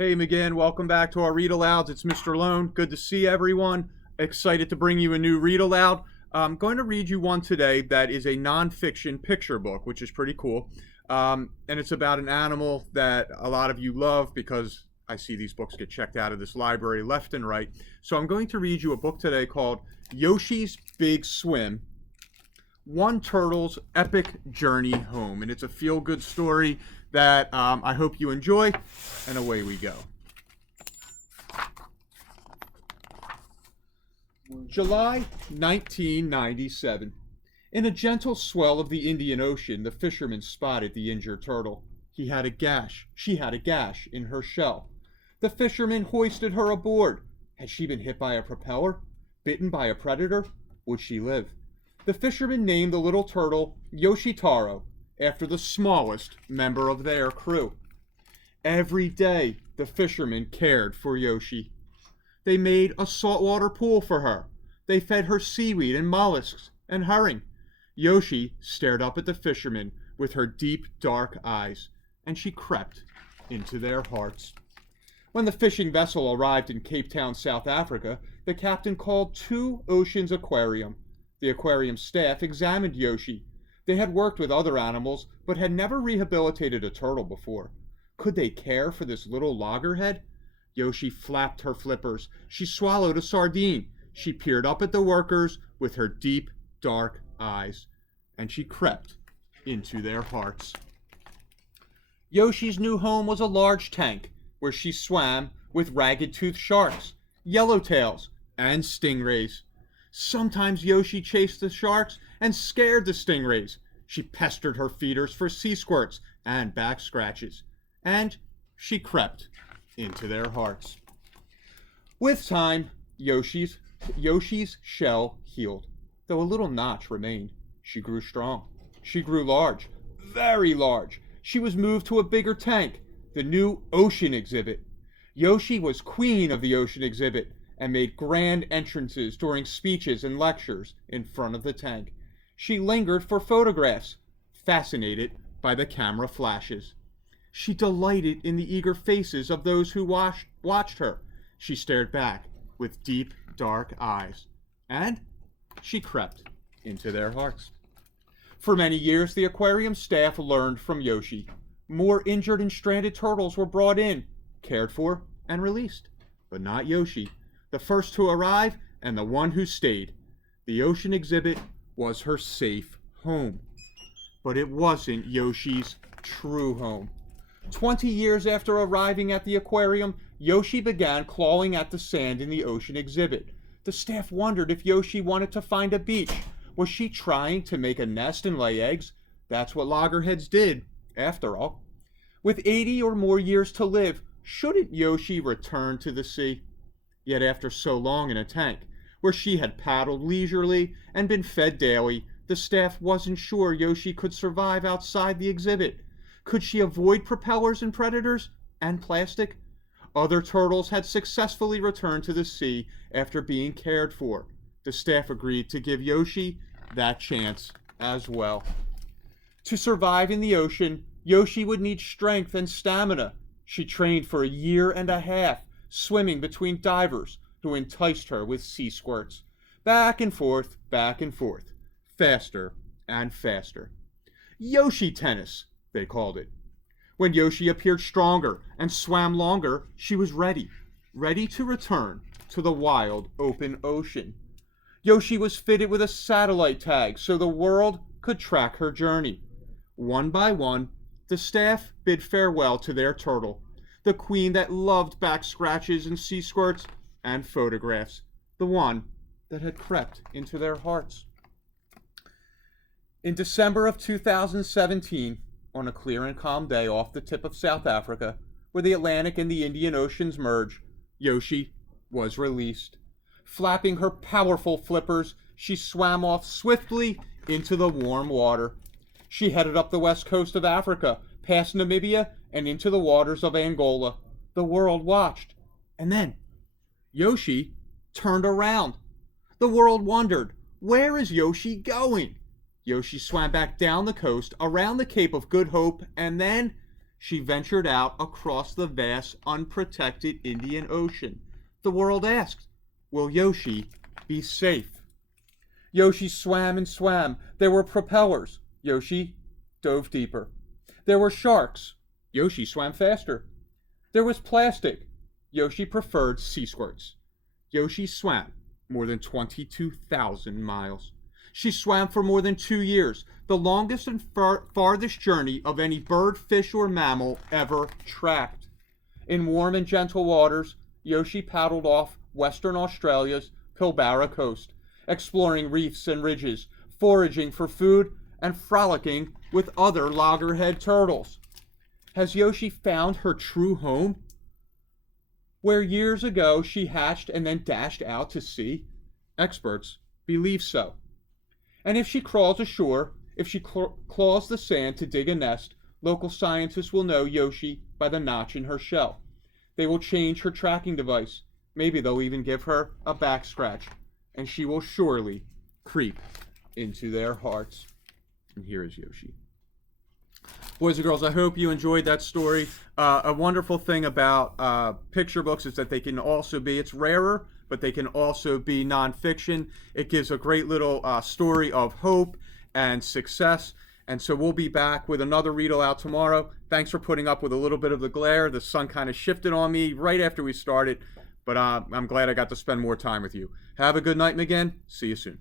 Hey, McGinn, welcome back to our Read Alouds. It's Mr. Lohn. Good to see everyone. Excited to bring you a new Read Aloud. I'm going to read you one today that is a nonfiction picture book, which is pretty cool. And it's about an animal that a lot of you love because I see these books get checked out of this library left and right. So I'm going to read you a book today called Yoshi's Big Swim, One Turtle's Epic Journey Home. And it's a feel-good story that I hope you enjoy, and away we go. July 1997. In a gentle swell of the Indian Ocean, the fisherman spotted the injured turtle. She had a gash in her shell. The fisherman hoisted her aboard. Had she been hit by a propeller? Bitten by a predator? Would she live? The fisherman named the little turtle Yoshi after the smallest member of their crew. Every day, the fishermen cared for Yoshi. They made a saltwater pool for her. They fed her seaweed and mollusks and herring. Yoshi stared up at the fishermen with her deep, dark eyes, and she crept into their hearts. When the fishing vessel arrived in Cape Town, South Africa, the captain called to Ocean's aquarium. The aquarium staff examined Yoshi. They had worked with other animals, but had never rehabilitated a turtle before. Could they care for this little loggerhead? Yoshi flapped her flippers. She swallowed a sardine. She peered up at the workers with her deep, dark eyes, and she crept into their hearts. Yoshi's new home was a large tank where she swam with ragged-toothed sharks, yellowtails, and stingrays. Sometimes Yoshi chased the sharks and scared the stingrays. She pestered her feeders for sea squirts and back scratches, and she crept into their hearts. With time, Yoshi's shell healed, though a little notch remained. She grew strong. She grew large, very large. She was moved to a bigger tank, the new ocean exhibit. Yoshi was queen of the ocean exhibit and made grand entrances during speeches and lectures in front of the tank. She lingered for photographs, fascinated by the camera flashes. She delighted in the eager faces of those who watched her. She stared back with deep, dark eyes, and she crept into their hearts. For many years, the aquarium staff learned from Yoshi. More injured and stranded turtles were brought in, cared for, and released. But not Yoshi, the first to arrive and the one who stayed. The ocean exhibit was her safe home. But it wasn't Yoshi's true home. 20 years after arriving at the aquarium, Yoshi began clawing at the sand in the ocean exhibit. The staff wondered if Yoshi wanted to find a beach. Was she trying to make a nest and lay eggs? That's what loggerheads did, after all. With 80 or more years to live, shouldn't Yoshi return to the sea? Yet after so long in a tank, where she had paddled leisurely and been fed daily, the staff wasn't sure Yoshi could survive outside the exhibit. Could she avoid propellers and predators and plastic? Other turtles had successfully returned to the sea after being cared for. The staff agreed to give Yoshi that chance as well. To survive in the ocean, Yoshi would need strength and stamina. She trained for a year and a half, swimming between divers who enticed her with sea squirts. Back and forth, faster and faster. Yoshi tennis, they called it. When Yoshi appeared stronger and swam longer, she was ready to return to the wild, open ocean. Yoshi was fitted with a satellite tag so the world could track her journey. One by one, the staff bid farewell to their turtle, the queen that loved back scratches and sea squirts and photographs, the one that had crept into their hearts. In December of 2017, on a clear and calm day off the tip of South Africa, where the Atlantic and the Indian Oceans merge, Yoshi was released. Flapping her powerful flippers, she swam off swiftly into the warm water. She headed up the west coast of Africa, past Namibia, and into the waters of Angola. The world watched. And then, Yoshi turned around. The world wondered, where is Yoshi going? Yoshi swam back down the coast, around the Cape of Good Hope, and then She ventured out across the vast, unprotected Indian Ocean. The world asked, will Yoshi be safe? Yoshi swam and swam. There were propellers. Yoshi dove deeper. There were sharks. Yoshi swam faster. There was plastic. Yoshi preferred sea squirts. Yoshi swam more than 22,000 miles. She swam for more than 2 years, the longest and farthest journey of any bird, fish, or mammal ever tracked. In warm and gentle waters, Yoshi paddled off Western Australia's Pilbara coast, exploring reefs and ridges, foraging for food, and frolicking with other loggerhead turtles. Has Yoshi found her true home? Where years ago she hatched and then dashed out to sea? Experts believe so. And if she crawls ashore, if she claws the sand to dig a nest, local scientists will know Yoshi by the notch in her shell. They will change her tracking device. Maybe they'll even give her a back scratch. And she will surely creep into their hearts. And here is Yoshi. Boys and girls, I hope you enjoyed that story. A wonderful thing about picture books is that they can also be, it's rarer, but they can also be nonfiction. It gives a great little story of hope and success. And so we'll be back with another read aloud tomorrow. Thanks for putting up with a little bit of the glare. The sun kind of shifted on me right after we started, but I'm glad I got to spend more time with you. Have a good night, McGinn. See you soon.